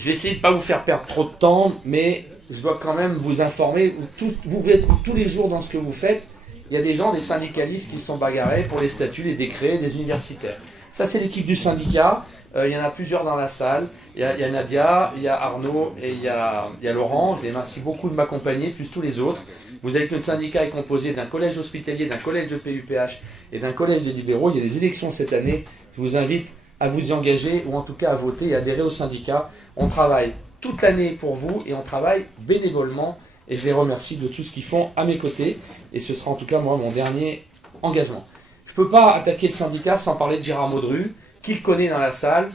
Je vais essayer de ne pas vous faire perdre trop de temps, mais je dois quand même vous informer. Vous êtes tous les jours dans ce que vous faites. Il y a des gens, des syndicalistes qui se sont bagarrés pour les statuts, les décrets des universitaires. Ça, c'est l'équipe du syndicat. Il y en a plusieurs dans la salle. Il y a Nadia, il y a Arnaud et il y a Laurent. Je les remercie beaucoup de m'accompagner, plus tous les autres. Vous savez que notre syndicat est composé d'un collège hospitalier, d'un collège de PUPH et d'un collège des libéraux. Il y a des élections cette année. Je vous invite à vous y engager ou en tout cas à voter et adhérer au syndicat. On travaille toute l'année pour vous et on travaille bénévolement. Et je les remercie de tout ce qu'ils font à mes côtés. Et ce sera en tout cas, moi, mon dernier engagement. Je ne peux pas attaquer le syndicat sans parler de Gérard Maudru, qui le connaît dans la salle.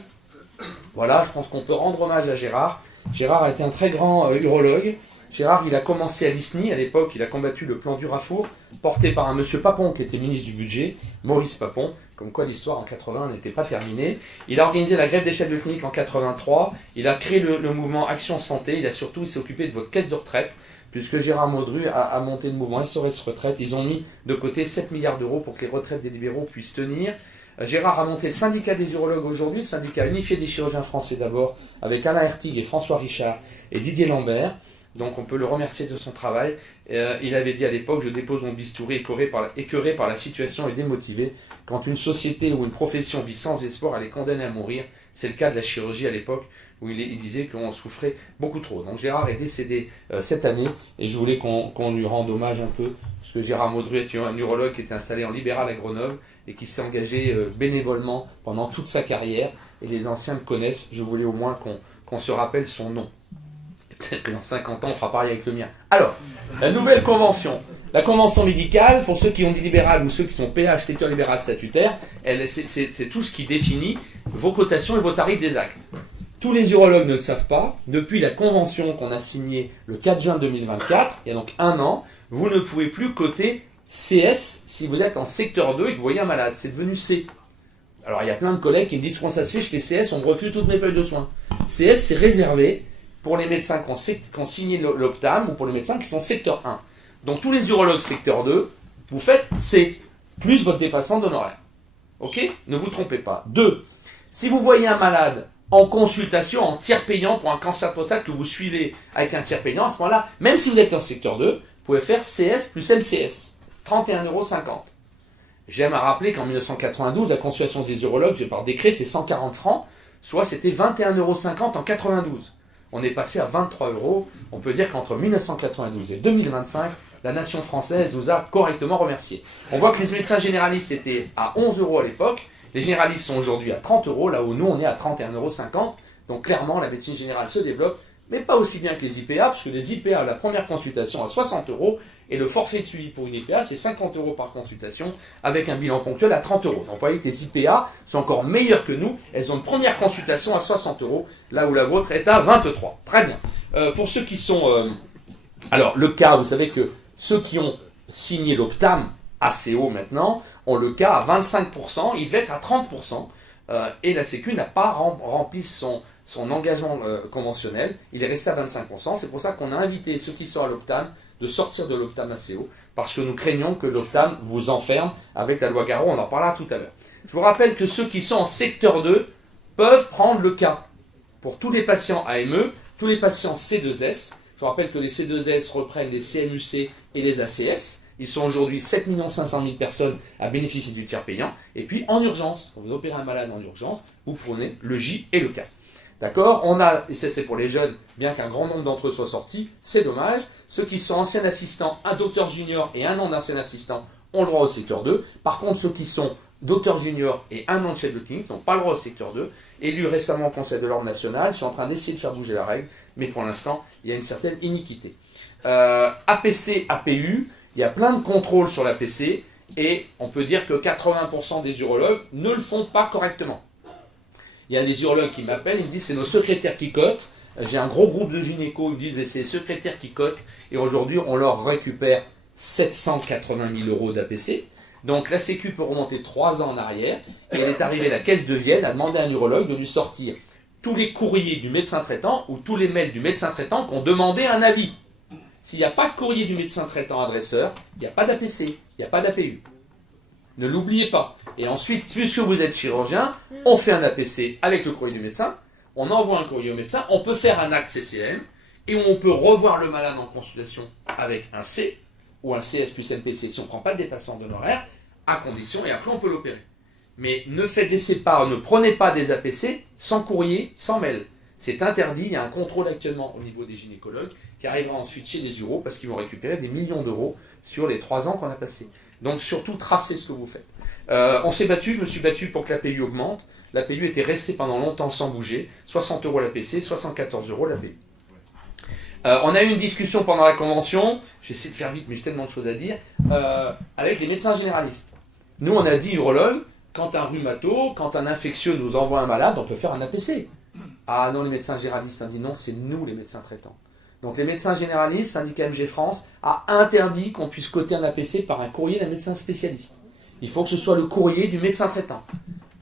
Voilà, je pense qu'on peut rendre hommage à Gérard. Gérard a été un très grand urologue. Gérard, il a commencé à l'ISNI. À l'époque, il a combattu le plan Durafour, porté par un monsieur Papon, qui était ministre du Budget, Maurice Papon. Comme quoi l'histoire en 80 n'était pas terminée. Il a organisé la grève des chefs de clinique en 83. Il a créé le mouvement Action Santé. Il s'est occupé de votre caisse de retraite. Puisque Gérard Maudru a monté le mouvement SOS Retraite, ils ont mis de côté 7 milliards d'euros pour que les retraites des libéraux puissent tenir. Gérard a monté le syndicat des urologues aujourd'hui, le syndicat unifié des chirurgiens français d'abord, avec Alain Hertig et François Richard et Didier Lambert. Donc on peut le remercier de son travail. Il avait dit à l'époque, je dépose mon bistouri écœuré par la situation et démotivé. Quand une société ou une profession vit sans espoir, elle est condamnée à mourir. C'est le cas de la chirurgie à l'époque, où il disait qu'on souffrait beaucoup trop. Donc Gérard est décédé cette année, et je voulais qu'on lui rende hommage un peu, parce que Gérard Maudru est un urologue qui était installé en libéral à Grenoble, et qui s'est engagé bénévolement pendant toute sa carrière, et les anciens le connaissent. Je voulais au moins qu'on se rappelle son nom. Peut-être que dans 50 ans, on fera pareil avec le mien. Alors, la nouvelle convention. La convention médicale, pour ceux qui ont dit libéral ou ceux qui sont PH, secteur libéral statutaire, c'est tout ce qui définit vos cotations et vos tarifs des actes. Tous les urologues ne le savent pas. Depuis la convention qu'on a signée le 4 juin 2024, il y a donc un an, vous ne pouvez plus coter CS si vous êtes en secteur 2 et que vous voyez un malade. C'est devenu C. Alors il y a plein de collègues qui me disent, comment ça se fait, je fais CS, on me refuse toutes mes feuilles de soins. CS, c'est réservé pour les médecins qui ont signé l'OPTAM ou pour les médecins qui sont secteur 1. Donc tous les urologues secteur 2, vous faites C, plus votre dépassement d'honoraires. Ok? Ne vous trompez pas. 2. Si vous voyez un malade en consultation, en tiers payant pour un cancer de prostate que vous suivez avec un tiers payant, à ce moment-là, même si vous êtes en secteur 2, vous pouvez faire CS plus MCS, 31,50 €. J'aime à rappeler qu'en 1992, la consultation des urologues, par décret, c'est 140 francs, soit c'était 21,50 € en 92. On est passé à 23 €. On peut dire qu'entre 1992 et 2025, la nation française nous a correctement remerciés. On voit que les médecins généralistes étaient à 11 € à l'époque. Les généralistes sont aujourd'hui à 30 €, là où nous on est à 31,50 €. Donc clairement, la médecine générale se développe, mais pas aussi bien que les IPA, parce que les IPA, la première consultation à 60 € et le forfait de suivi pour une IPA, c'est 50 € par consultation, avec un bilan ponctuel à 30 €. Donc vous voyez que les IPA sont encore meilleures que nous. Elles ont une première consultation à 60 €, là où la vôtre est à 23 €. Très bien. Pour ceux qui sont... alors, le cas, vous savez que ceux qui ont signé l'OPTAM, ACO maintenant, ont le cas à 25%, il devait être à 30%, et la Sécu n'a pas rempli son engagement conventionnel, il est resté à 25%, c'est pour ça qu'on a invité ceux qui sont à l'OPTAM de sortir de l'OPTAM ACO, parce que nous craignons que l'OPTAM vous enferme avec la loi Garot, on en parlera tout à l'heure. Je vous rappelle que ceux qui sont en secteur 2 peuvent prendre le cas pour tous les patients AME, tous les patients C2S. Je vous rappelle que les C2S reprennent les CMUC et les ACS. Ils sont aujourd'hui 7 500 000 personnes à bénéficier du tiers payant. Et puis, en urgence, quand vous opérez un malade en urgence, vous prenez le J et le K. D'accord? On a, et ça c'est pour les jeunes, bien qu'un grand nombre d'entre eux soient sortis, c'est dommage. Ceux qui sont anciens assistants, un docteur junior et un an d'ancien assistant ont le droit au secteur 2. Par contre, ceux qui sont docteur junior et un an de chef de clinique n'ont pas le droit au secteur 2. Élu récemment au Conseil de l'Ordre national, je suis en train d'essayer de faire bouger la règle, mais pour l'instant, il y a une certaine iniquité. APC, APU, il y a plein de contrôles sur l'APC, et on peut dire que 80% des urologues ne le font pas correctement. Il y a des urologues qui m'appellent, ils me disent c'est nos secrétaires qui cotent. J'ai un gros groupe de gynécos, ils me disent mais c'est les secrétaires qui cotent, et aujourd'hui on leur récupère 780 000 € d'APC. Donc la Sécu peut remonter 3 ans en arrière, et elle est arrivée, la caisse de Vienne a demandé à un urologue de lui sortir tous les courriers du médecin traitant ou tous les mails du médecin traitant qui ont demandé un avis. S'il n'y a pas de courrier du médecin traitant adresseur, il n'y a pas d'APC, il n'y a pas d'APU. Ne l'oubliez pas. Et ensuite, puisque vous êtes chirurgien, on fait un APC avec le courrier du médecin, on envoie un courrier au médecin, on peut faire un acte CCM, et on peut revoir le malade en consultation avec un C, ou un CS plus NPC, si on ne prend pas de dépassement d'honoraires, à condition, et après on peut l'opérer. Mais ne prenez pas des APC sans courrier, sans mail. C'est interdit, il y a un contrôle actuellement au niveau des gynécologues, qui arrivera ensuite chez les uros, parce qu'ils vont récupérer des millions d'euros sur les 3 ans qu'on a passés. Donc surtout, tracez ce que vous faites. On s'est battu, je me suis battu pour que l'APU augmente. L'APU était restée pendant longtemps sans bouger, 60 € l'APC, 74 € l'APU. On a eu une discussion pendant la convention, je vais essayer de faire vite mais j'ai tellement de choses à dire, avec les médecins généralistes. Nous on a dit urologue, quand un rhumato, quand un infectieux nous envoie un malade, on peut faire un APC. Ah non, les médecins généralistes ont dit non, c'est nous les médecins traitants. Donc les médecins généralistes, syndicat MG France, a interdit qu'on puisse coter un APC par un courrier d'un médecin spécialiste. Il faut que ce soit le courrier du médecin traitant.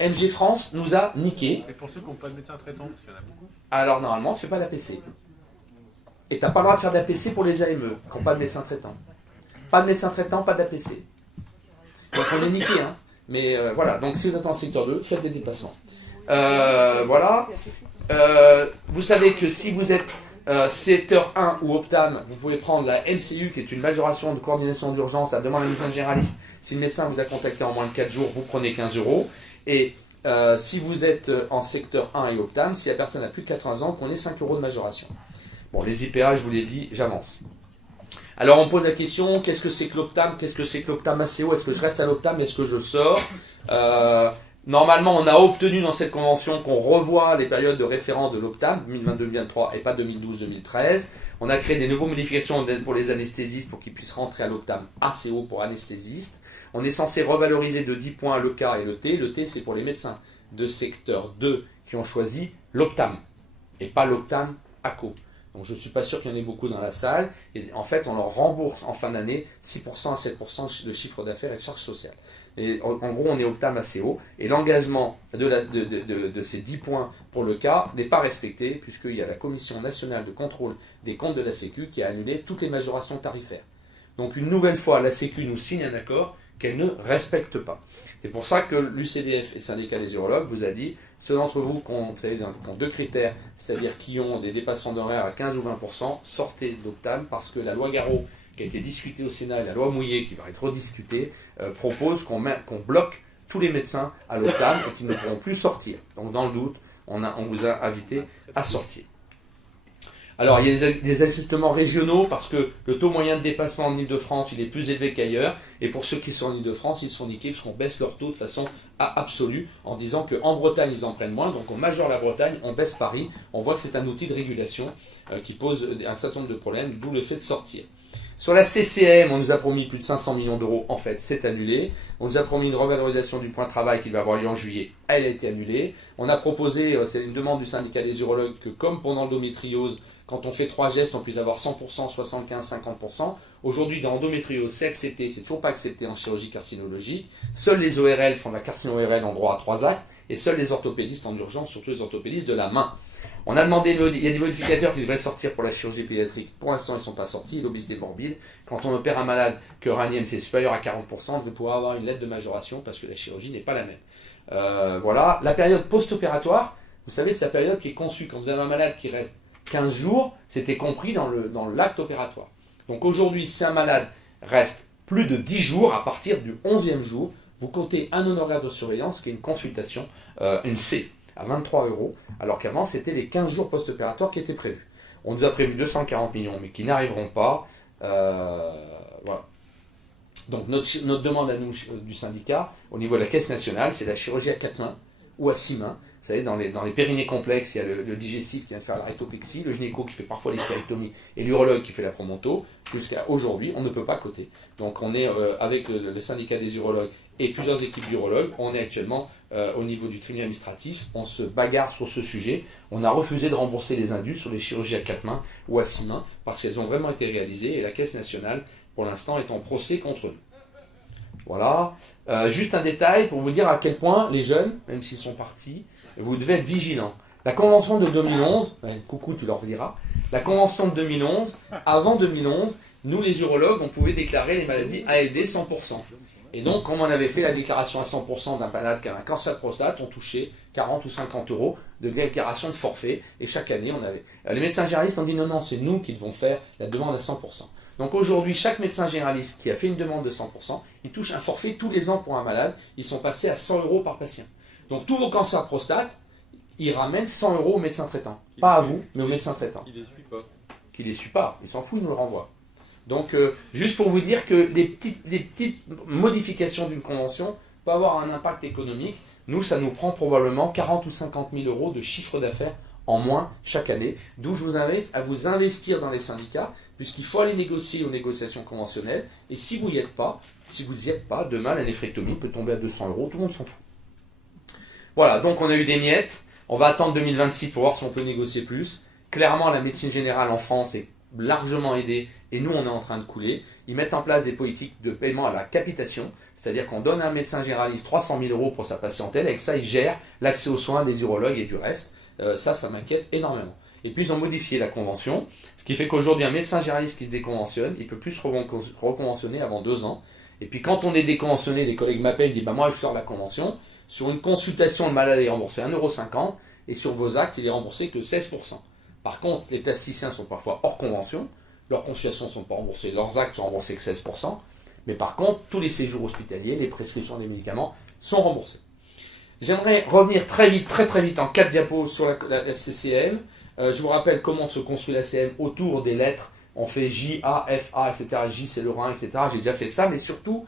MG France nous a niqué. Et pour ceux qui n'ont pas de médecin traitant, parce qu'il y en a beaucoup. Alors normalement, tu ne fais pas d'APC. Et tu n'as pas le droit de faire d'APC pour les AME, qui n'ont pas de médecin traitant. Pas de médecin traitant, pas d'APC. Donc on est niqué, hein. Mais voilà, donc si vous êtes en secteur 2, faites des déplacements. Voilà. Vous savez que si vous êtes secteur 1 ou Optam, vous pouvez prendre la MCU, qui est une majoration de coordination d'urgence à demande d'un médecin généraliste. Si le médecin vous a contacté en moins de 4 jours, vous prenez 15 €. Et si vous êtes en secteur 1 et Optam, si la personne a plus de 80 ans, vous prenez 5 € de majoration. Bon, les IPA, je vous l'ai dit, j'avance. Alors on pose la question, qu'est-ce que c'est que l'Optam? Qu'est-ce que c'est que l'Optam ACO? Est-ce que je reste à l'Optam? Est-ce que je sors? Normalement, on a obtenu dans cette convention qu'on revoie les périodes de référence de l'Optam, 2022-2023 et pas 2012-2013. On a créé des nouvelles modifications pour les anesthésistes pour qu'ils puissent rentrer à l'Optam ACO pour anesthésistes. On est censé revaloriser de 10 points le K et le T. Le T, c'est pour les médecins de secteur 2 qui ont choisi l'Optam et pas l'Optam ACO. Donc je ne suis pas sûr qu'il y en ait beaucoup dans la salle. Et en fait, on leur rembourse en fin d'année 6% à 7% de chiffre d'affaires et de charges sociales. Et en gros, on est Optam ACO. Et l'engagement de ces 10 points pour le cas n'est pas respecté, puisqu'il y a la Commission nationale de contrôle des comptes de la Sécu qui a annulé toutes les majorations tarifaires. Donc une nouvelle fois, la Sécu nous signe un accord qu'elle ne respecte pas. C'est pour ça que l'UCDF et le syndicat des urologues vous a dit, ceux d'entre vous qui ont 2 critères, c'est-à-dire qui ont des dépassements d'horaires à 15 ou 20%, sortez d'Optam parce que la loi Garot, qui a été discutée au Sénat, et la loi Mouillet, qui va être rediscutée, propose qu'on bloque tous les médecins à l'Optam et qu'ils ne pourront plus sortir. Donc dans le doute, on vous a invité à sortir. Alors il y a des ajustements régionaux parce que le taux moyen de dépassement en Ile-de-France il est plus élevé qu'ailleurs, et pour ceux qui sont en Ile-de-France, ils se font niquer parce qu'on baisse leur taux de façon absolue en disant qu'en Bretagne ils en prennent moins, donc on majore la Bretagne, on baisse Paris. On voit que c'est un outil de régulation qui pose un certain nombre de problèmes, d'où le fait de sortir. Sur la CCM, on nous a promis plus de 500 millions d'euros, en fait c'est annulé. On nous a promis une revalorisation du point de travail qui va avoir lieu en juillet, elle a été annulée. On a proposé, c'est une demande du syndicat des urologues, que comme pendant l'endométriose, quand on fait 3 gestes, on puisse avoir 100%, 75%, 50%. Aujourd'hui, dans l'endométriose, c'est accepté, c'est toujours pas accepté en chirurgie carcinologique. Seuls les ORL font de la carcino-ORL en droit à 3 actes, et seuls les orthopédistes en urgence, surtout les orthopédistes de la main. On a demandé, il y a des modificateurs qui devraient sortir pour la chirurgie pédiatrique. Pour l'instant, ils ne sont pas sortis. L'obésité morbide. Quand on opère un malade que un IMC est supérieur à 40%, on devrait pouvoir avoir une lettre de majoration parce que la chirurgie n'est pas la même. Voilà. La période post-opératoire, vous savez, c'est la période qui est conçue. Quand vous avez un malade qui reste 15 jours, c'était compris dans l'acte opératoire. Donc aujourd'hui, si un malade reste plus de 10 jours, à partir du 11e jour, vous comptez un honoraire de surveillance qui est une consultation, une C, à 23 €, alors qu'avant c'était les 15 jours post-opératoires qui étaient prévus. On nous a prévu 240 millions, mais qui n'arriveront pas. Voilà. Donc notre demande à nous du syndicat, au niveau de la caisse nationale, c'est la chirurgie à 4 mains ou à 6 mains. Vous savez, dans les périnées complexes, il y a le digestif qui vient de faire la rectopexie, le gynéco qui fait parfois les stérectomies et l'urologue qui fait la promonto. Jusqu'à aujourd'hui, on ne peut pas coter. Donc on est avec le syndicat des urologues et plusieurs équipes d'urologues, on est actuellement au niveau du tribunal administratif, on se bagarre sur ce sujet. On a refusé de rembourser les indus sur les chirurgies à 4 mains ou à 6 mains parce qu'elles ont vraiment été réalisées et la caisse nationale, pour l'instant, est en procès contre nous. Voilà. Juste un détail pour vous dire à quel point les jeunes, même s'ils sont partis, vous devez être vigilants. La convention de 2011, coucou, tu leur diras, la convention de 2011, avant 2011, nous les urologues, on pouvait déclarer les maladies ALD 100%. Et donc, comme on avait fait la déclaration à 100% d'un malade qui avait un cancer de prostate, on touchait 40 ou 50 euros de déclaration de forfait. Et chaque année, on avait... Les médecins généralistes ont dit non, c'est nous qui devons faire la demande à 100%. Donc aujourd'hui, chaque médecin généraliste qui a fait une demande de 100%, il touche un forfait tous les ans pour un malade. Ils sont passés à 100 euros par patient. Donc tous vos cancers de prostate, ils ramènent 100 euros au médecin traitant. Pas à vous, mais au médecin traitant. Qui les suit pas. Qui les suit pas. Il s'en fout, il nous le renvoie. Donc, juste pour vous dire que les petites modifications d'une convention peuvent avoir un impact économique. Nous, ça nous prend probablement 40 ou 50 000 euros de chiffre d'affaires en moins chaque année. D'où je vous invite à vous investir dans les syndicats, puisqu'il faut aller négocier aux négociations conventionnelles. Et si vous n'y êtes pas, demain, la néphrectomie peut tomber à 200 euros. Tout le monde s'en fout. Voilà, donc on a eu des miettes. On va attendre 2026 pour voir si on peut négocier plus. Clairement, la médecine générale en France est largement aidés, et nous on est en train de couler. Ils mettent en place des politiques de paiement à la capitation, c'est-à-dire qu'on donne à un médecin généraliste 300 000 euros pour sa patientèle, et avec ça ils gèrent l'accès aux soins des urologues et du reste. Ça m'inquiète énormément. Et puis ils ont modifié la convention, ce qui fait qu'aujourd'hui un médecin généraliste qui se déconventionne, il ne peut plus se reconventionner avant 2 ans. Et puis quand on est déconventionné, les collègues m'appellent et disent moi je sors de la convention, sur une consultation le malade est remboursé 1,50 €, et sur vos actes il est remboursé que 16%. Par contre, les plasticiens sont parfois hors convention, leurs consultations ne sont pas remboursées, leurs actes sont remboursés que 16%, mais par contre, tous les séjours hospitaliers, les prescriptions des médicaments sont remboursés. J'aimerais revenir très vite, en 4 diapos sur la CCM. Je vous rappelle comment se construit la CM autour des lettres. On fait J, A, F, A, etc. J, c'est le Rhin, etc. J'ai déjà fait ça, mais surtout,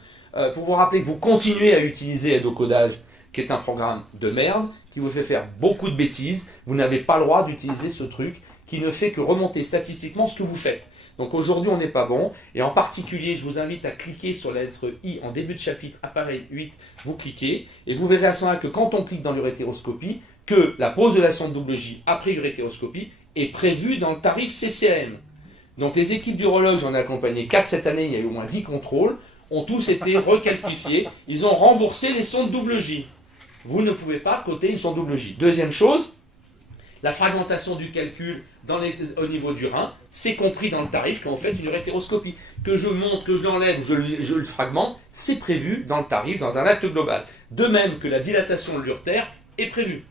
pour vous rappeler que vous continuez à utiliser Edocodage, qui est un programme de merde, qui vous fait faire beaucoup de bêtises. Vous n'avez pas le droit d'utiliser ce truc qui ne fait que remonter statistiquement ce que vous faites. Donc aujourd'hui, on n'est pas bon. Et en particulier, je vous invite à cliquer sur la lettre I en début de chapitre, appareil 8, vous cliquez, et vous verrez à ce moment-là que quand on clique dans l'urétéroscopie, que la pose de la sonde double J après urétéroscopie est prévue dans le tarif CCM. Donc les équipes d'urologues, j'en ai accompagné 4 cette année, il y a eu au moins 10 contrôles, ont tous été recalcifiés. Ils ont remboursé les sondes double J. Vous ne pouvez pas coter une sonde double J. Deuxième chose, la fragmentation du calcul au niveau du rein, c'est compris dans le tarif quand on fait une urétéroscopie. Que je monte, que je l'enlève, je le fragmente, c'est prévu dans le tarif, dans un acte global. De même que la dilatation de l'urtère est prévue.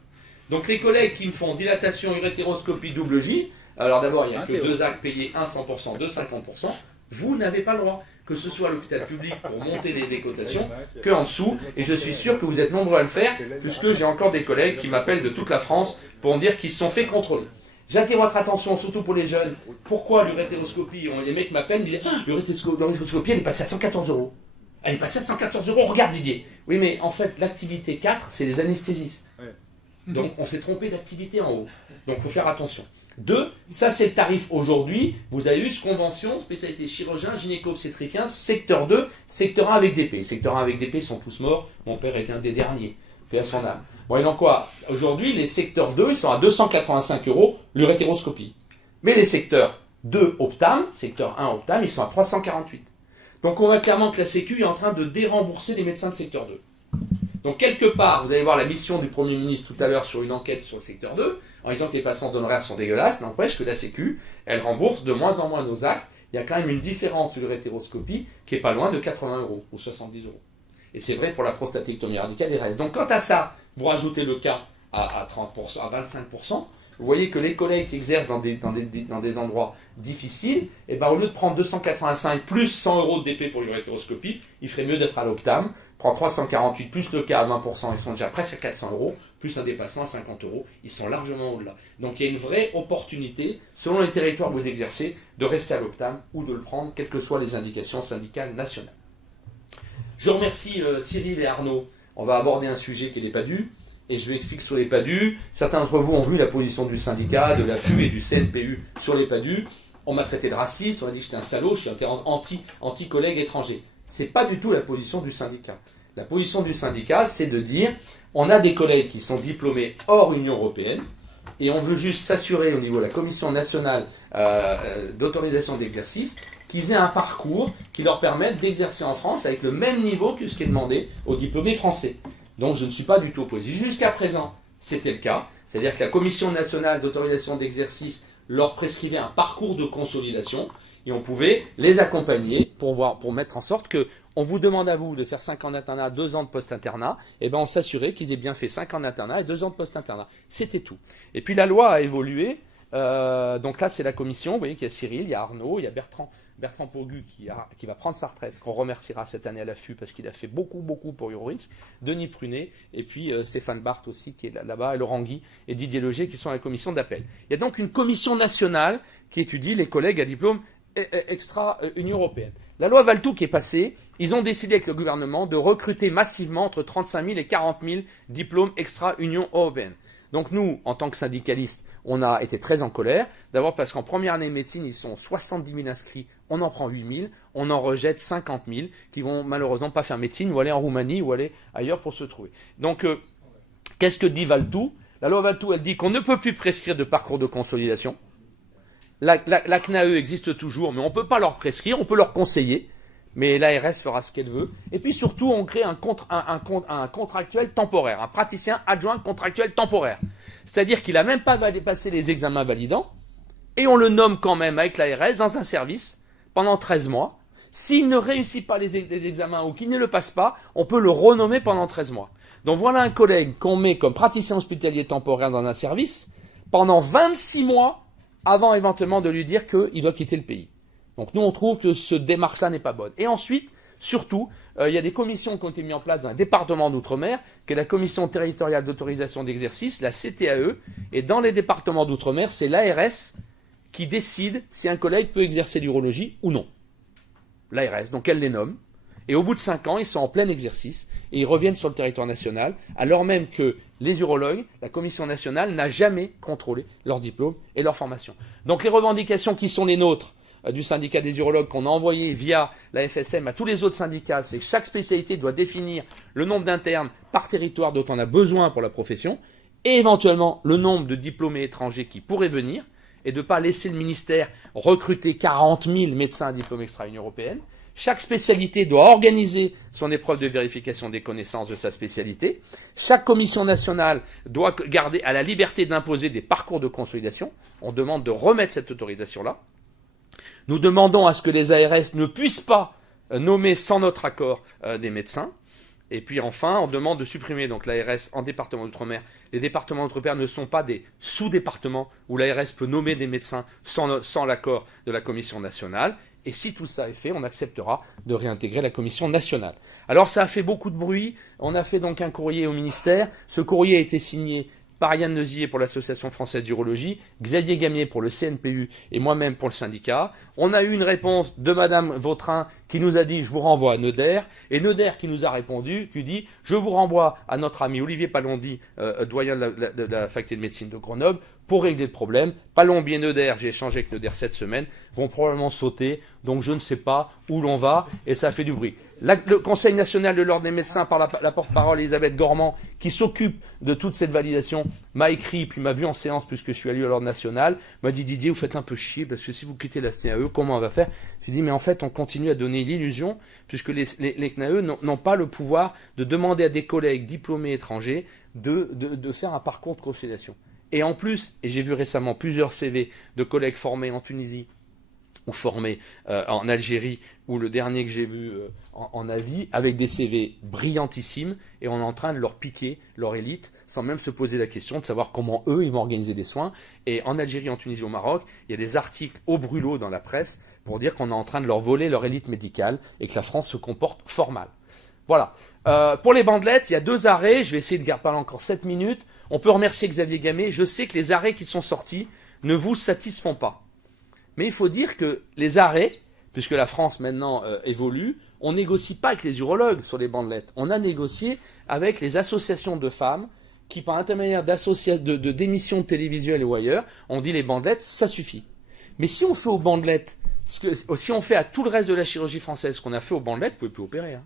Donc les collègues qui me font dilatation, urétéroscopie, double J, alors d'abord il n'y a que 2 actes payés, un 100%, 2 50%, vous n'avez pas le droit. Que ce soit à l'hôpital public pour monter les décotations, que en dessous, et je suis sûr que vous êtes nombreux à le faire, puisque j'ai encore des collègues qui m'appellent de toute la France pour me dire qu'ils se sont fait contrôler. J'attire votre attention, surtout pour les jeunes, pourquoi l'urétéroscopie, les mecs m'appellent, ils me disent « l'urétéroscopie, elle est passée à 114 €. Elle est passée à 114 €, regarde Didier !» Oui, mais en fait, l'activité 4, c'est les anesthésistes. Donc on s'est trompé d'activité en haut. Donc il faut faire attention. 2, ça c'est le tarif aujourd'hui. Vous avez eu ce convention, spécialité chirurgien, gynéco-obstétricien, secteur 2, secteur 1 avec DP. Secteur 1 avec DP sont tous morts. Mon père était un des derniers. Paix à son âme. Bon, et donc quoi? Aujourd'hui, les secteurs 2, ils sont à 285 € l'urétéroscopie. Mais les secteurs 2 Optam, secteur 1 Optam, ils sont à 348. Donc on voit clairement que la Sécu est en train de dérembourser les médecins de secteur 2. Donc quelque part, vous allez voir la mission du Premier ministre tout à l'heure sur une enquête sur le secteur 2, en disant que les patients d'honoraires sont dégueulasses, n'empêche que la Sécu, elle rembourse de moins en moins nos actes. Il y a quand même une différence sur l'urétéroscopie qui est pas loin de 80 € ou 70 €. Et c'est vrai pour la prostatectomie radicale et reste. Donc quant à ça, vous rajoutez le cas à 30%, à 25%, vous voyez que les collègues qui exercent dans des endroits difficiles, et ben au lieu de prendre 285 plus 100 € de DP pour l'urétéroscopie, il ferait mieux d'être à l'Optam, prend 348 plus le cas à 20%, ils sont déjà presque à 400 €, plus un dépassement à 50 €, ils sont largement au-delà. Donc il y a une vraie opportunité, selon les territoires que vous exercez, de rester à l'Optam ou de le prendre, quelles que soient les indications syndicales nationales. Je remercie Cyril et Arnaud. On va aborder un sujet qui est les PADU, et je vais expliquer sur les PADU. Certains d'entre vous ont vu la position du syndicat, de la FU et du CNPU sur les PADU. On m'a traité de raciste, on m'a dit que j'étais un salaud, je suis anti-collègue étranger. C'est pas du tout la position du syndicat. La position du syndicat, c'est de dire, on a des collègues qui sont diplômés hors Union européenne, et on veut juste s'assurer au niveau de la Commission nationale d'autorisation d'exercice qu'ils aient un parcours qui leur permette d'exercer en France avec le même niveau que ce qui est demandé aux diplômés français. Donc je ne suis pas du tout opposé. Jusqu'à présent, c'était le cas. C'est-à-dire que la Commission nationale d'autorisation d'exercice leur prescrivait un parcours de consolidation et on pouvait les accompagner pour mettre en sorte que on vous demande à vous de faire 5 ans d'internat, 2 ans de post-internat, et ben on s'assurait qu'ils aient bien fait 5 ans d'internat et 2 ans de post-internat. C'était tout. Et puis la loi a évolué. Donc là, c'est la commission. Vous voyez qu'il y a Cyril, il y a Arnaud, il y a Bertrand Pogu qui va prendre sa retraite, qu'on remerciera cette année à l'affût parce qu'il a fait beaucoup pour Eurorisk, Denis Prunet, et puis Stéphane Barthes aussi qui est là-bas, et Laurent Guy et Didier Leger qui sont à la commission d'appel. Il y a donc une commission nationale qui étudie les collègues à diplôme extra-Union européenne. La loi Valtou qui est passée, ils ont décidé avec le gouvernement de recruter massivement entre 35 000 et 40 000 diplômes extra-Union européenne. Donc nous, en tant que syndicalistes, on a été très en colère. D'abord parce qu'en première année de médecine, ils sont 70 000 inscrits, on en prend 8 000, on en rejette 50 000 qui vont malheureusement pas faire médecine ou aller en Roumanie ou aller ailleurs pour se trouver. Donc, qu'est-ce que dit Valtou? La loi Valtou, elle dit qu'on ne peut plus prescrire de parcours de consolidation. La CNAE existe toujours, mais on ne peut pas leur prescrire, on peut leur conseiller. Mais l'ARS fera ce qu'elle veut. Et puis surtout, on crée un contractuel temporaire, un praticien adjoint contractuel temporaire. C'est-à-dire qu'il n'a même pas passé les examens validants, et on le nomme quand même avec l'ARS dans un service pendant 13 mois. S'il ne réussit pas les examens ou qu'il ne le passe pas, on peut le renommer pendant 13 mois. Donc voilà un collègue qu'on met comme praticien hospitalier temporaire dans un service pendant 26 mois avant éventuellement de lui dire qu'il doit quitter le pays. Donc nous, on trouve que ce démarche-là n'est pas bonne. Et ensuite, surtout, il y a des commissions qui ont été mises en place dans un département d'outre-mer, qui est la commission territoriale d'autorisation d'exercice, la CTAE, et dans les départements d'outre-mer, c'est l'ARS qui décide si un collègue peut exercer l'urologie ou non. L'ARS, donc elle les nomme, et au bout de 5 ans, ils sont en plein exercice, et ils reviennent sur le territoire national, alors même que les urologues, la commission nationale, n'a jamais contrôlé leur diplôme et leur formation. Donc les revendications qui sont les nôtres, du syndicat des urologues qu'on a envoyé via la FSM à tous les autres syndicats, c'est que chaque spécialité doit définir le nombre d'internes par territoire dont on a besoin pour la profession, et éventuellement le nombre de diplômés étrangers qui pourraient venir, et de ne pas laisser le ministère recruter 40 000 médecins à diplôme extra-Union européenne. Chaque spécialité doit organiser son épreuve de vérification des connaissances de sa spécialité. Chaque commission nationale doit garder à la liberté d'imposer des parcours de consolidation. On demande de remettre cette autorisation-là. Nous demandons à ce que les ARS ne puissent pas nommer sans notre accord des médecins. Et puis enfin, on demande de supprimer donc l'ARS en département d'outre-mer. Les départements d'outre-mer ne sont pas des sous-départements où l'ARS peut nommer des médecins sans l'accord de la commission nationale. Et si tout ça est fait, on acceptera de réintégrer la commission nationale. Alors ça a fait beaucoup de bruit. On a fait donc un courrier au ministère. Ce courrier a été signé par Yann Neusier pour l'Association française d'urologie, Xavier Gamier pour le CNPU et moi-même pour le syndicat. On a eu une réponse de Madame Vautrin qui nous a dit « je vous renvoie à Neuder » et Neuder qui nous a répondu, qui dit « je vous renvoie à notre ami Olivier Palondi, doyen de la faculté de médecine de Grenoble, pour régler le problème. Palombi et Neuder, j'ai échangé avec Neuder cette semaine, vont probablement sauter, donc je ne sais pas où l'on va, et ça fait du bruit. » Le Conseil national de l'ordre des médecins, par la porte-parole Elisabeth Gormand, qui s'occupe de toute cette validation, m'a écrit, puis m'a vu en séance, puisque je suis allé à l'ordre national, m'a dit « Didier, vous faites un peu chier, parce que si vous quittez la CNAE, comment on va faire ?» J'ai dit « Mais en fait, on continue à donner l'illusion, puisque les CNAE n'ont pas le pouvoir de demander à des collègues diplômés étrangers de faire un parcours de consolidation. » Et en plus, et j'ai vu récemment plusieurs CV de collègues formés en Tunisie ou formés en Algérie, ou le dernier que j'ai vu en Asie, avec des CV brillantissimes, et on est en train de leur piquer leur élite, sans même se poser la question de savoir comment eux, ils vont organiser des soins. Et en Algérie, en Tunisie, au Maroc, il y a des articles au brûlot dans la presse pour dire qu'on est en train de leur voler leur élite médicale, et que la France se comporte fort mal. Voilà. Pour les bandelettes, il y a 2 arrêts. Je vais essayer de parler encore 7 minutes. On peut remercier Xavier Gamet. Je sais que les arrêts qui sont sortis ne vous satisfont pas. Mais il faut dire que les arrêts, puisque la France maintenant évolue, on négocie pas avec les urologues sur les bandelettes. On a négocié avec les associations de femmes qui, par intermédiaire d'émissions télévisuelles ou ailleurs, ont dit les bandelettes, ça suffit. Mais si on fait aux bandelettes, si on fait à tout le reste de la chirurgie française ce qu'on a fait aux bandelettes, vous ne pouvez plus opérer. Hein.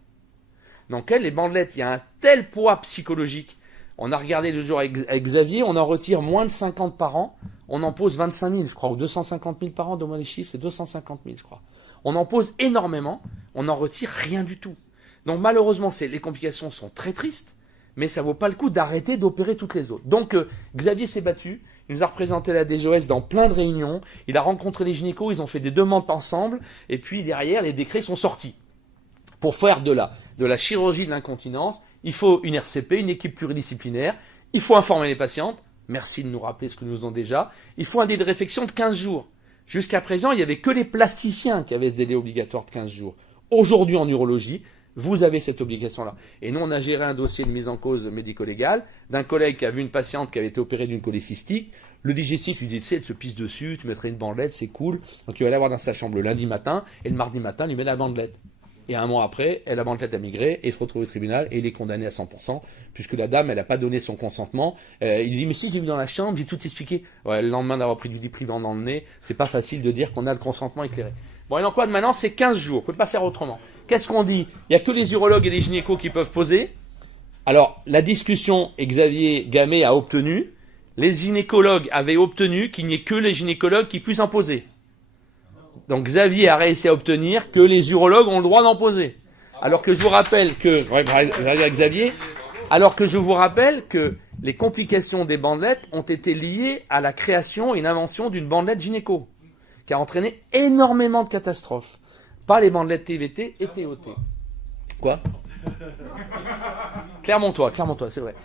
Donc les bandelettes, il y a un tel poids psychologique. On a regardé le jour avec Xavier, on en retire moins de 50 par an, on en pose 25 000, je crois, ou 250 000 par an, donne-moi les chiffres, c'est 250 000, je crois. On en pose énormément, on n'en retire rien du tout. Donc malheureusement, les complications sont très tristes, mais ça ne vaut pas le coup d'arrêter d'opérer toutes les autres. Donc Xavier s'est battu, il nous a représenté la DGOS dans plein de réunions, il a rencontré les gynécos, ils ont fait des demandes ensemble, et puis derrière, les décrets sont sortis. Pour faire de la chirurgie de l'incontinence, il faut une RCP, une équipe pluridisciplinaire, il faut informer les patientes, merci de nous rappeler ce que nous faisons déjà, il faut un délai de réflexion de 15 jours. Jusqu'à présent, il n'y avait que les plasticiens qui avaient ce délai obligatoire de 15 jours. Aujourd'hui, en urologie, vous avez cette obligation-là. Et nous, on a géré un dossier de mise en cause médico-légale d'un collègue qui a vu une patiente qui avait été opérée d'une choléscystite. Le digestif lui dit, tu sais, elle se pisse dessus, tu mettrais une bandelette, c'est cool. Donc il va l'avoir dans sa chambre le lundi matin, et le mardi matin, il lui met la bandelette. Et un mois après, la bandelette a migré, et il se retrouve au tribunal, et il est condamné à 100%, puisque la dame, elle n'a pas donné son consentement. Il dit, mais si, j'ai vu dans la chambre, j'ai tout expliqué. Ouais, le lendemain d'avoir pris du diprivant dans le nez, c'est pas facile de dire qu'on a le consentement éclairé. Bon, et donc quoi, maintenant, c'est 15 jours, on ne peut pas faire autrement. Qu'est-ce qu'on dit? Il n'y a que les urologues et les gynécos qui peuvent poser. Alors, la discussion, Xavier Gamet a obtenu, les gynécologues avaient obtenu qu'il n'y ait que les gynécologues qui puissent en poser. Donc Xavier a réussi à obtenir que les urologues ont le droit d'en poser. Alors que je vous rappelle que, Xavier, alors que je vous rappelle que les complications des bandelettes ont été liées à la création et une invention d'une bandelette gynéco, qui a entraîné énormément de catastrophes. Pas les bandelettes TVT et TOT. Quoi? Clermontois, c'est vrai.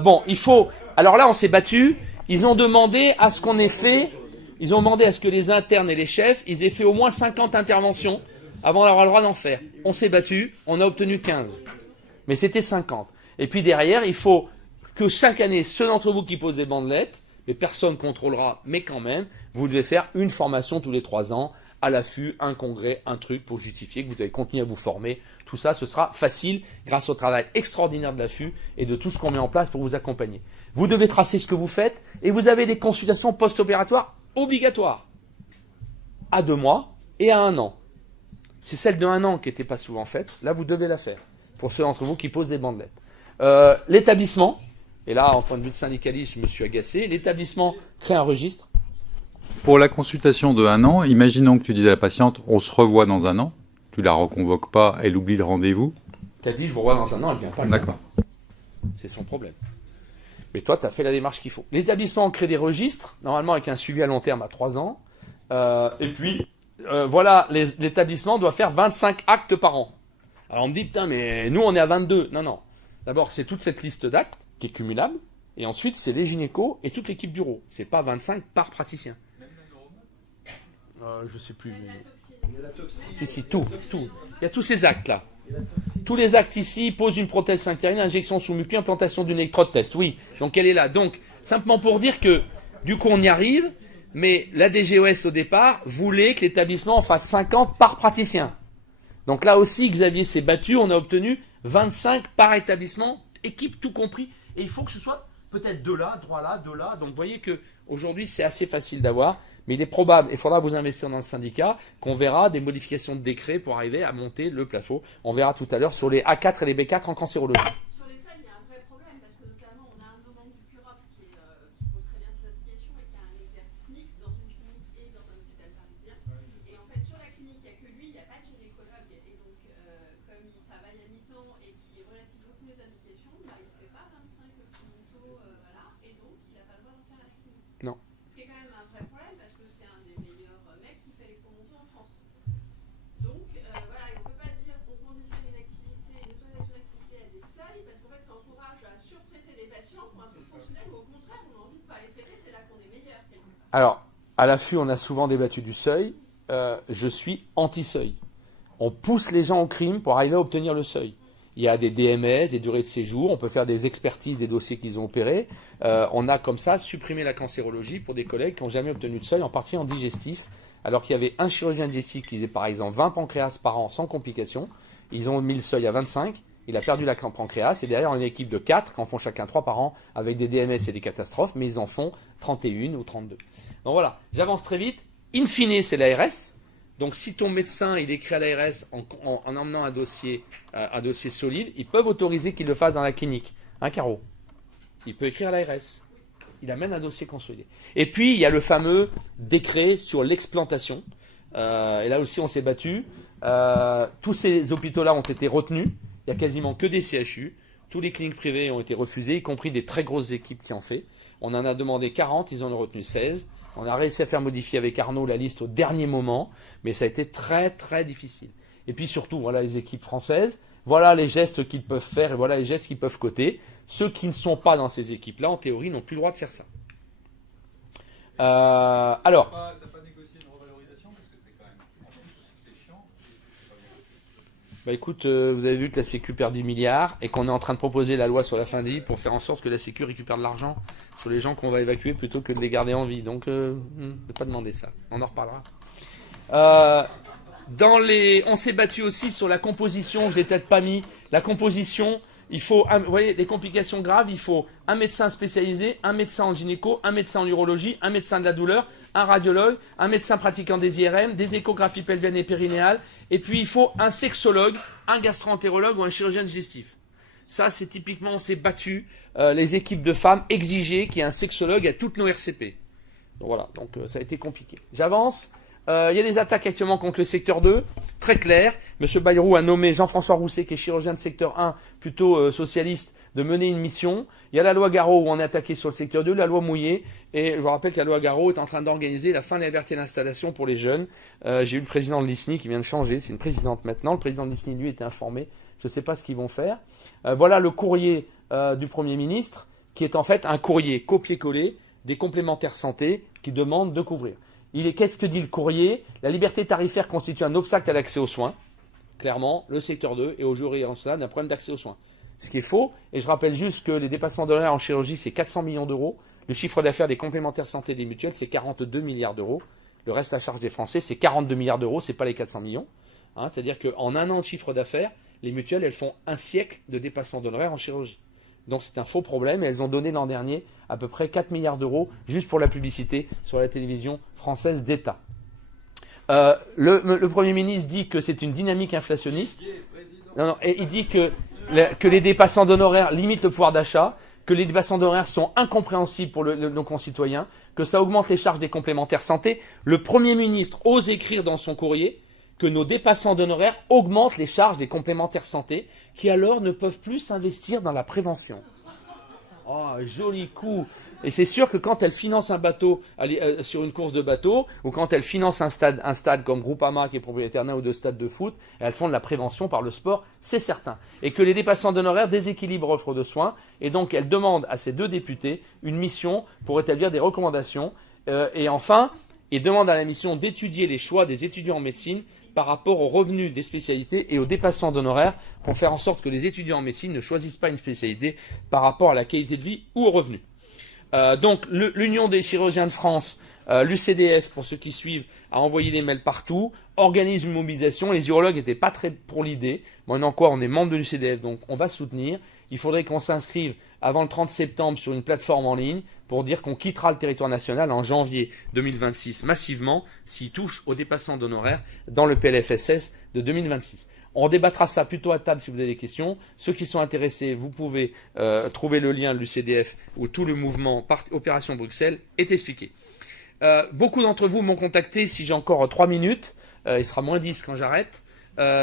Bon, il faut... Alors là, on s'est battu. Ils ont demandé à ce qu'on ait fait... Ils ont demandé à ce que les internes et les chefs, ils aient fait au moins 50 interventions avant d'avoir le droit d'en faire. On s'est battu, on a obtenu 15. Mais c'était 50. Et puis derrière, il faut que chaque année, ceux d'entre vous qui posent des bandelettes, mais personne ne contrôlera, mais quand même, vous devez faire une formation tous les 3 ans, à l'affût, un congrès, un truc pour justifier que vous devez continuer à vous former. Tout ça, ce sera facile grâce au travail extraordinaire de l'affût et de tout ce qu'on met en place pour vous accompagner. Vous devez tracer ce que vous faites et vous avez des consultations post-opératoires obligatoires à 2 mois et à 1 an. C'est celle de 1 an qui n'était pas souvent faite. Là, vous devez la faire pour ceux d'entre vous qui posent des bandelettes. L'établissement, et là, en point de vue de syndicaliste, je me suis agacé, l'établissement crée un registre. Pour la consultation de 1 an, imaginons que tu dises à la patiente, on se revoit dans 1 an, tu la reconvoques pas, elle oublie le rendez-vous. Tu as dit, je vous revois dans 1 an, elle ne vient pas. D'accord. C'est son problème. Mais toi, tu as fait la démarche qu'il faut. L'établissement crée des registres, normalement avec un suivi à long terme à 3 ans. Et puis, voilà, l'établissement doit faire 25 actes par an. Alors on me dit, putain, mais nous, on est à 22. Non, non. D'abord, c'est toute cette liste d'actes qui est cumulable. Et ensuite, c'est les gynécos et toute l'équipe d'uro. C'est pas 25 par praticien. Je sais plus. Si, tout. Il y a tous ces actes-là. Tous les actes ici posent une prothèse sphinctérienne, injection sous muqueux, implantation d'une électrode test. Oui, donc elle est là. Donc, simplement pour dire que, du coup, on y arrive, mais la DGOS, au départ, voulait que l'établissement en fasse 50 par praticien. Donc là aussi, Xavier s'est battu, on a obtenu 25 par établissement, équipe tout compris, et il faut que ce soit peut-être 2 là, 3 là, 2 là. Donc vous voyez qu'aujourd'hui, c'est assez facile d'avoir. Mais il est probable, il faudra vous investir dans le syndicat, qu'on verra des modifications de décret pour arriver à monter le plafond. On verra tout à l'heure sur les A4 et les B4 en cancérologie. Sur les salles, il y a un vrai problème parce que notamment on a un membre du CUROP qui pose très bien ses applications et qui a un exercice mixte dans une clinique et dans un hôpital parisien. Et en fait, sur la clinique, il n'y a que lui, il n'y a pas de gynécologue. Et donc, comme il travaille à mi-temps et qui relative beaucoup les indications, bah, il ne fait pas 25 tôt, voilà, et donc il n'a pas le droit d'en faire à la clinique. Non. Ce qui est quand même un vrai problème parce que c'est un des meilleurs mecs qui fait les promotions en France. Donc voilà, on ne peut pas dire on conditionne une activité, une autorisation d'activité à des seuils parce qu'en fait ça encourage à surtraiter les patients pour un truc fonctionnel ou au contraire on a envie de ne pas les traiter, c'est là qu'on est meilleur. Alors, à l'affût, on a souvent débattu du seuil. Je suis anti-seuil. On pousse les gens au crime pour arriver à obtenir le seuil. Il y a des DMS, des durées de séjour, on peut faire des expertises des dossiers qu'ils ont opérés. On a comme ça supprimé la cancérologie pour des collègues qui n'ont jamais obtenu de seuil, en particulier en digestif, alors qu'il y avait un chirurgien digestif qui faisait par exemple 20 pancréas par an sans complications. Ils ont mis le seuil à 25, il a perdu la pancréas, et derrière on a une équipe de 4 qui en font chacun 3 par an avec des DMS et des catastrophes, mais ils en font 31 ou 32. Donc voilà, j'avance très vite. In fine, c'est l'ARS. Donc si ton médecin il écrit à l'ARS en emmenant un dossier solide, ils peuvent autoriser qu'il le fasse dans la clinique. Un carreau. Il peut écrire à l'ARS. Il amène un dossier consolidé. Et puis il y a le fameux décret sur l'explantation. Et là aussi on s'est battu. Tous ces hôpitaux-là ont été retenus. Il n'y a quasiment que des CHU. Tous les cliniques privées ont été refusées, y compris des très grosses équipes qui en fait. On en a demandé 40, ils en ont retenu 16. On a réussi à faire modifier avec Arnaud la liste au dernier moment, mais ça a été très très difficile. Et puis surtout, voilà les équipes françaises, voilà les gestes qu'ils peuvent faire et voilà les gestes qu'ils peuvent coter. Ceux qui ne sont pas dans ces équipes-là, en théorie, n'ont plus le droit de faire ça. Alors. T'as pas négocié une revalorisation parce que c'est quand même, en plus, c'est chiant. C'est pas bien. Bah écoute, vous avez vu que la Sécu perd 10 milliards et qu'on est en train de proposer la loi sur la fin de vie pour faire en sorte que la Sécu récupère de l'argent sur les gens qu'on va évacuer plutôt que de les garder en vie. Donc, je ne vais pas demander ça. On en reparlera. On s'est battu aussi sur la composition, je l'ai peut-être pas mis. La composition, il faut, vous voyez, des complications graves, il faut un médecin spécialisé, un médecin en gynéco, un médecin en urologie, un médecin de la douleur, un radiologue, un médecin pratiquant des IRM, des échographies pelviennes et périnéales, et puis il faut un sexologue, un gastro-entérologue ou un chirurgien digestif. Ça, c'est typiquement, on s'est battu, les équipes de femmes exigeaient qu'il y ait un sexologue à toutes nos RCP. Donc voilà, donc ça a été compliqué. J'avance. Il y a des attaques actuellement contre le secteur 2, très clair. M. Bayrou a nommé Jean-François Rousset, qui est chirurgien de secteur 1, plutôt socialiste, de mener une mission. Il y a la loi Garot où on est attaqué sur le secteur 2, la loi Mouillet. Et je vous rappelle que la loi Garot est en train d'organiser la fin de la liberté d'installation pour les jeunes. J'ai eu le président de l'ISNI qui vient de changer, c'est une présidente maintenant. Le président de l'ISNI, lui, était informé. Je ne sais pas ce qu'ils vont faire. Voilà le courrier du Premier ministre, qui est en fait un courrier copié-collé des complémentaires santé qui demandent de couvrir. Qu'est-ce que dit le courrier? La liberté tarifaire constitue un obstacle à l'accès aux soins. Clairement, le secteur 2 et au jour et en cela d'un problème d'accès aux soins. Ce qui est faux, et je rappelle juste que les dépassements d'honoraires en chirurgie, c'est 400 millions d'euros. Le chiffre d'affaires des complémentaires santé des mutuelles, c'est 42 milliards d'euros. Le reste à charge des Français, c'est 42 milliards d'euros, c'est pas les 400 millions. C'est-à-dire qu'en un an de chiffre d'affaires, les mutuelles, elles font un siècle de dépassement d'honoraires en chirurgie. Donc c'est un faux problème et elles ont donné l'an dernier à peu près 4 milliards d'euros juste pour la publicité sur la télévision française d'État. Le Premier ministre dit que c'est une dynamique inflationniste. Et il dit que les dépassements d'honoraires limitent le pouvoir d'achat, que les dépassements d'honoraires sont incompréhensibles pour nos concitoyens, que ça augmente les charges des complémentaires santé. Le Premier ministre ose écrire dans son courrier que nos dépassements d'honoraires augmentent les charges des complémentaires santé, qui alors ne peuvent plus s'investir dans la prévention. Oh, joli coup. Et c'est sûr que quand elle finance un bateau sur une course de bateau, ou quand elle finance un stade comme Groupama, qui est propriétaire d'un ou deux stades de foot, elles font de la prévention par le sport, c'est certain. Et que les dépassements d'honoraires déséquilibrent l'offre de soins, et donc elle demande à ces deux députés une mission pour établir des recommandations. Et enfin, il demande à la mission d'étudier les choix des étudiants en médecine par rapport aux revenus des spécialités et aux dépassements d'honoraires pour faire en sorte que les étudiants en médecine ne choisissent pas une spécialité par rapport à la qualité de vie ou aux revenus. Donc l'Union des chirurgiens de France, l'UCDF, pour ceux qui suivent, a envoyé des mails partout, organise une mobilisation. Les urologues n'étaient pas très pour l'idée. Maintenant quoi, on est membre de l'UCDF, donc on va soutenir. Il faudrait qu'on s'inscrive avant le 30 septembre sur une plateforme en ligne pour dire qu'on quittera le territoire national en janvier 2026 massivement s'il touche au dépassement d'honoraires dans le PLFSS de 2026. On débattra ça plutôt à table si vous avez des questions. Ceux qui sont intéressés, vous pouvez trouver le lien de l'UCDF où tout le mouvement Opération Bruxelles est expliqué. Beaucoup d'entre vous m'ont contacté, si j'ai encore 3 minutes, il sera moins 10 quand j'arrête,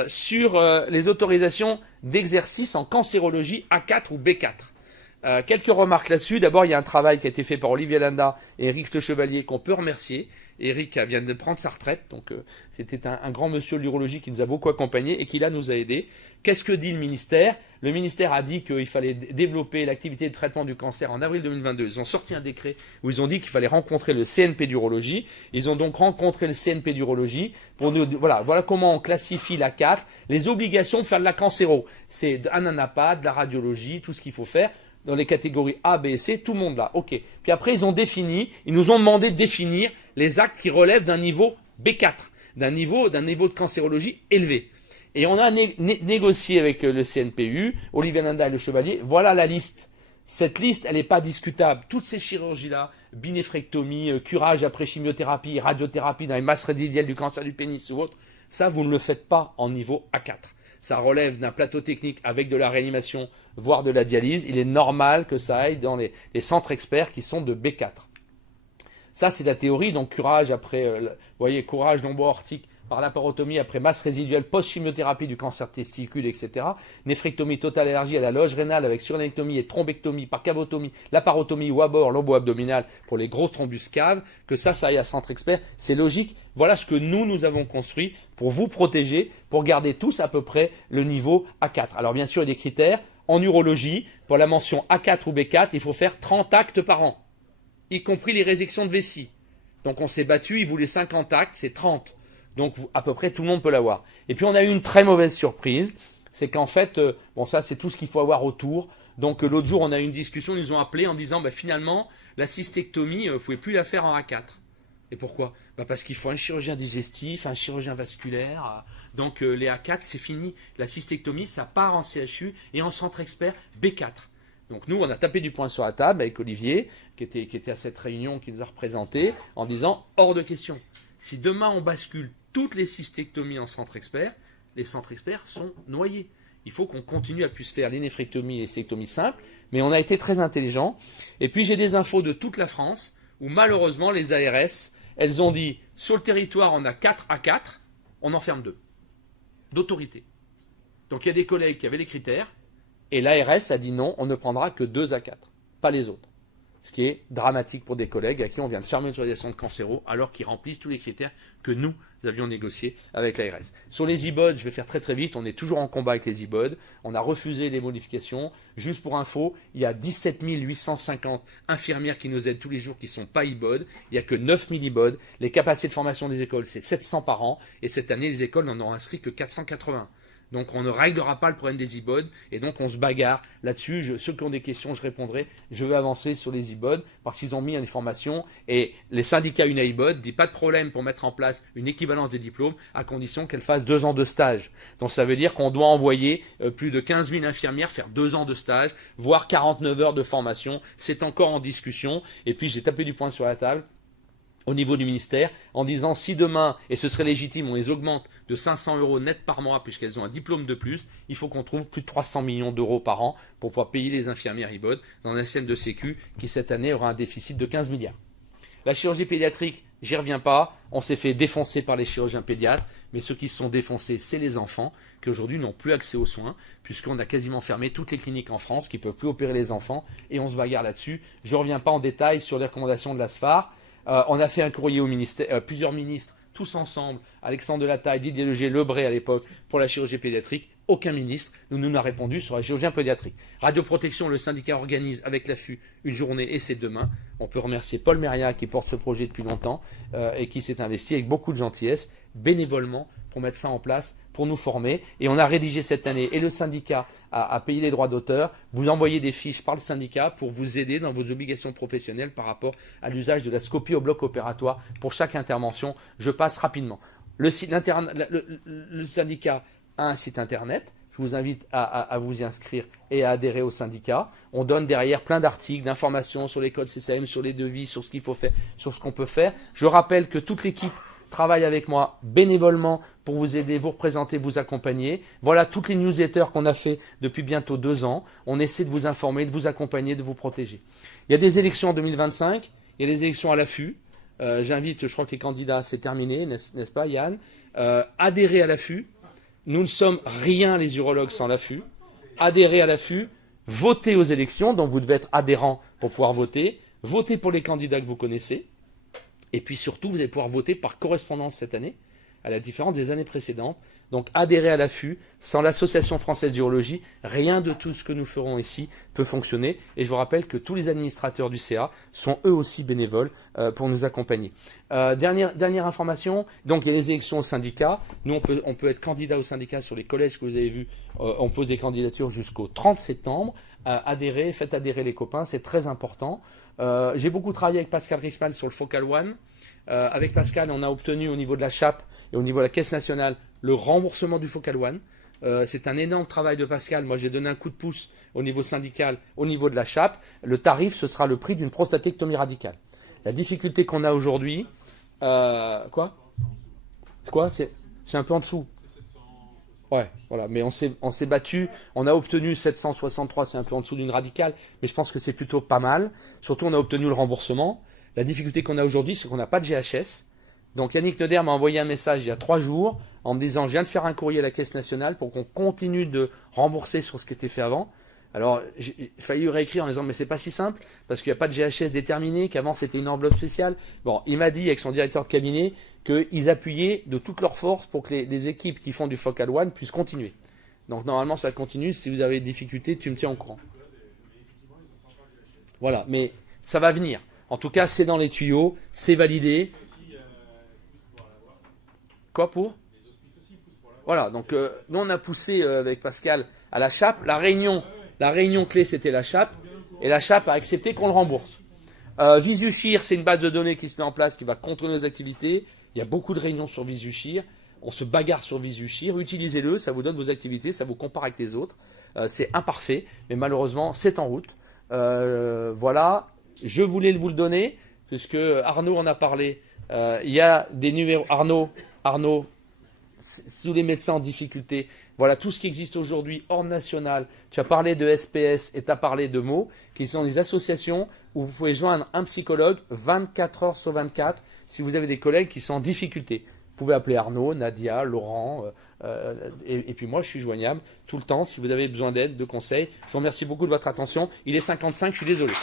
sur les autorisations d'exercice en cancérologie A4 ou B4. Quelques remarques là-dessus. D'abord, il y a un travail qui a été fait par Olivier Landa et Éric Le Chevalier qu'on peut remercier. Éric vient de prendre sa retraite, donc c'était un grand monsieur de l'urologie qui nous a beaucoup accompagnés et qui là nous a aidés. Qu'est-ce que dit le ministère? Le ministère a dit qu'il fallait développer l'activité de traitement du cancer en avril 2022. Ils ont sorti un décret où ils ont dit qu'il fallait rencontrer le CNP d'urologie. Ils ont donc rencontré le CNP d'urologie pour nous. Voilà comment on classifie la 4. Les obligations de faire de la cancéro. C'est un anapathe, de la radiologie, tout ce qu'il faut faire. Dans les catégories A, B et C, tout le monde là. OK. Puis après, ils nous ont demandé de définir les actes qui relèvent d'un niveau B4, d'un niveau de cancérologie élevé. Et on a négocié avec le CNPU, Olivier Landa et Le Chevalier. Voilà la liste. Cette liste, elle n'est pas discutable. Toutes ces chirurgies-là, binéphrectomie, curage après chimiothérapie, radiothérapie dans les masses résiduelles du cancer du pénis ou autre, ça, vous ne le faites pas en niveau A4. Ça relève d'un plateau technique avec de la réanimation, voire de la dialyse. Il est normal que ça aille dans les centres experts qui sont de B4. Ça, c'est la théorie. Donc, curage après, vous voyez, courage lombo-aortique par laparotomie après masse résiduelle post-chimiothérapie du cancer de testicule, etc. Néphrectomie totale allergie à la loge rénale avec surrénectomie et thrombectomie par cavotomie, laparotomie ou à bord, lombo-abdominal pour les grosses thrombus caves, que ça aille à Centre Expert, c'est logique. Voilà ce que nous avons construit pour vous protéger, pour garder tous à peu près le niveau A4. Alors bien sûr, il y a des critères. En urologie, pour la mention A4 ou B4, il faut faire 30 actes par an, y compris les résections de vessie. Donc on s'est battu, il voulait 50 actes, c'est 30. Donc à peu près tout le monde peut l'avoir. Et puis on a eu une très mauvaise surprise, c'est qu'en fait, bon ça c'est tout ce qu'il faut avoir autour. Donc l'autre jour on a eu une discussion, ils nous ont appelé en disant finalement la cystectomie, vous ne pouvez plus la faire en A4. Et pourquoi? Parce qu'il faut un chirurgien digestif, un chirurgien vasculaire. Donc les A4 c'est fini. La cystectomie ça part en CHU et en centre expert B4. Donc nous on a tapé du poing sur la table avec Olivier qui était à cette réunion qui nous a représenté en disant hors de question. Si demain on bascule toutes les cystectomies en centre expert, les centres experts sont noyés. Il faut qu'on continue à plus faire les néphrectomies et les cystectomies simples, mais on a été très intelligents. Et puis j'ai des infos de toute la France où malheureusement les ARS, elles ont dit sur le territoire on a 4 A4, on en ferme 2 d'autorité. Donc il y a des collègues qui avaient les critères et l'ARS a dit non, on ne prendra que 2 A4, pas les autres. Ce qui est dramatique pour des collègues à qui on vient de fermer l'autorisation de cancéro alors qu'ils remplissent tous les critères que nous avions négociés avec l'ARS. Sur les IBOD, je vais faire très très vite, on est toujours en combat avec les IBOD, on a refusé les modifications. Juste pour info, il y a 17 850 infirmières qui nous aident tous les jours qui ne sont pas IBOD, il n'y a que 9 000 IBOD, les capacités de formation des écoles c'est 700 par an, et cette année les écoles n'en ont inscrit que 480. Donc on ne réglera pas le problème des IBOD et donc on se bagarre là-dessus. Ceux qui ont des questions, je répondrai. Je vais avancer sur les IBOD parce qu'ils ont mis une formation et les syndicats UNAIBOD disent pas de problème pour mettre en place une équivalence des diplômes à condition qu'elle fasse 2 ans de stage. Donc ça veut dire qu'on doit envoyer plus de 15 000 infirmières faire 2 ans de stage, voire 49 heures de formation. C'est encore en discussion. Et puis j'ai tapé du poing sur la table au niveau du ministère, en disant si demain, et ce serait légitime, on les augmente de 500 € net par mois puisqu'elles ont un diplôme de plus, il faut qu'on trouve plus de 300 millions d'euros par an pour pouvoir payer les infirmières IBOD dans un système de sécu qui cette année aura un déficit de 15 milliards. La chirurgie pédiatrique, j'y reviens pas, on s'est fait défoncer par les chirurgiens pédiatres, mais ceux qui se sont défoncés, c'est les enfants qui aujourd'hui n'ont plus accès aux soins puisqu'on a quasiment fermé toutes les cliniques en France qui ne peuvent plus opérer les enfants et on se bagarre là-dessus. Je ne reviens pas en détail sur les recommandations de l'ASFAR. On a fait un courrier au ministère, plusieurs ministres, tous ensemble, Alexandre Delataille, Didier Leger, Lebray à l'époque, pour la chirurgie pédiatrique. Aucun ministre ne nous a répondu sur la chirurgie pédiatrique. Radioprotection, le syndicat organise avec l'AFU une journée et c'est demain. On peut remercier Paul Méria qui porte ce projet depuis longtemps et qui s'est investi avec beaucoup de gentillesse, bénévolement, pour mettre ça en place, pour nous former. Et on a rédigé cette année, et le syndicat a payé les droits d'auteur. Vous envoyez des fiches par le syndicat pour vous aider dans vos obligations professionnelles par rapport à l'usage de la scopie au bloc opératoire pour chaque intervention. Je passe rapidement. Le syndicat a un site internet. Je vous invite à vous y inscrire et à adhérer au syndicat. On donne derrière plein d'articles, d'informations sur les codes CCM, sur les devis, sur ce qu'il faut faire, sur ce qu'on peut faire. Je rappelle que toute l'équipe travaille avec moi bénévolement pour vous aider, vous représenter, vous accompagner. Voilà toutes les newsletters qu'on a fait depuis bientôt 2 ans. On essaie de vous informer, de vous accompagner, de vous protéger. Il y a des élections en 2025, il y a des élections à l'affût. J'invite, je crois que les candidats, c'est terminé, n'est-ce pas Yann, adhérez à l'affût. Nous ne sommes rien les urologues sans l'affût. Adhérez à l'affût, votez aux élections, donc vous devez être adhérent pour pouvoir voter. Votez pour les candidats que vous connaissez. Et puis surtout, vous allez pouvoir voter par correspondance cette année, à la différence des années précédentes. Donc adhérez à l'affût. Sans l'Association française d'urologie, rien de tout ce que nous ferons ici peut fonctionner. Et je vous rappelle que tous les administrateurs du CA sont eux aussi bénévoles pour nous accompagner. Dernière information, donc il y a les élections au syndicat. Nous, on peut être candidat au syndicat sur les collèges que vous avez vus. On pose des candidatures jusqu'au 30 septembre. Adhérez, faites adhérer les copains, c'est très important. J'ai beaucoup travaillé avec Pascal Riesman sur le Focal One. Avec Pascal, on a obtenu au niveau de la CHAP et au niveau de la Caisse nationale le remboursement du Focal One. C'est un énorme travail de Pascal. Moi, j'ai donné un coup de pouce au niveau syndical, au niveau de la CHAP. Le tarif, ce sera le prix d'une prostatectomie radicale. La difficulté qu'on a aujourd'hui... Quoi c'est un peu en dessous. Ouais, voilà, mais on s'est battu, on a obtenu 763, c'est un peu en dessous d'une radicale, mais je pense que c'est plutôt pas mal. Surtout, on a obtenu le remboursement. La difficulté qu'on a aujourd'hui, c'est qu'on n'a pas de GHS. Donc Yannick Noder m'a envoyé un message il y a 3 jours en me disant je viens de faire un courrier à la Caisse nationale pour qu'on continue de rembourser sur ce qui était fait avant. Alors j'ai failli réécrire en disant mais c'est pas si simple parce qu'il n'y a pas de GHS déterminé, qu'avant c'était une enveloppe spéciale. Bon, il m'a dit avec son directeur de cabinet qu'ils appuyaient de toutes leurs forces pour que les équipes qui font du Focal One puissent continuer. Donc normalement ça continue, si vous avez des difficultés, tu me tiens au courant. Voilà, mais ça va venir. En tout cas, c'est dans les tuyaux, c'est validé. Quoi pour? Voilà, donc nous on a poussé avec Pascal à la chape. La réunion clé c'était la chape, et la chape a accepté qu'on le rembourse. Visushir, c'est une base de données qui se met en place, qui va contrôler nos activités. Il y a beaucoup de réunions sur Visushir. On se bagarre sur Visushir. Utilisez-le, ça vous donne vos activités, ça vous compare avec les autres. C'est imparfait, mais malheureusement c'est en route. Voilà, je voulais vous le donner, puisque Arnaud en a parlé. Il y a des numéros. Arnaud, sous les médecins en difficulté, voilà tout ce qui existe aujourd'hui hors national. Tu as parlé de SPS et tu as parlé de MO, qui sont des associations où vous pouvez joindre un psychologue 24 heures sur 24 si vous avez des collègues qui sont en difficulté. Vous pouvez appeler Arnaud, Nadia, Laurent, et puis moi je suis joignable tout le temps si vous avez besoin d'aide, de conseils. Je vous remercie beaucoup de votre attention. Il est 55, je suis désolé.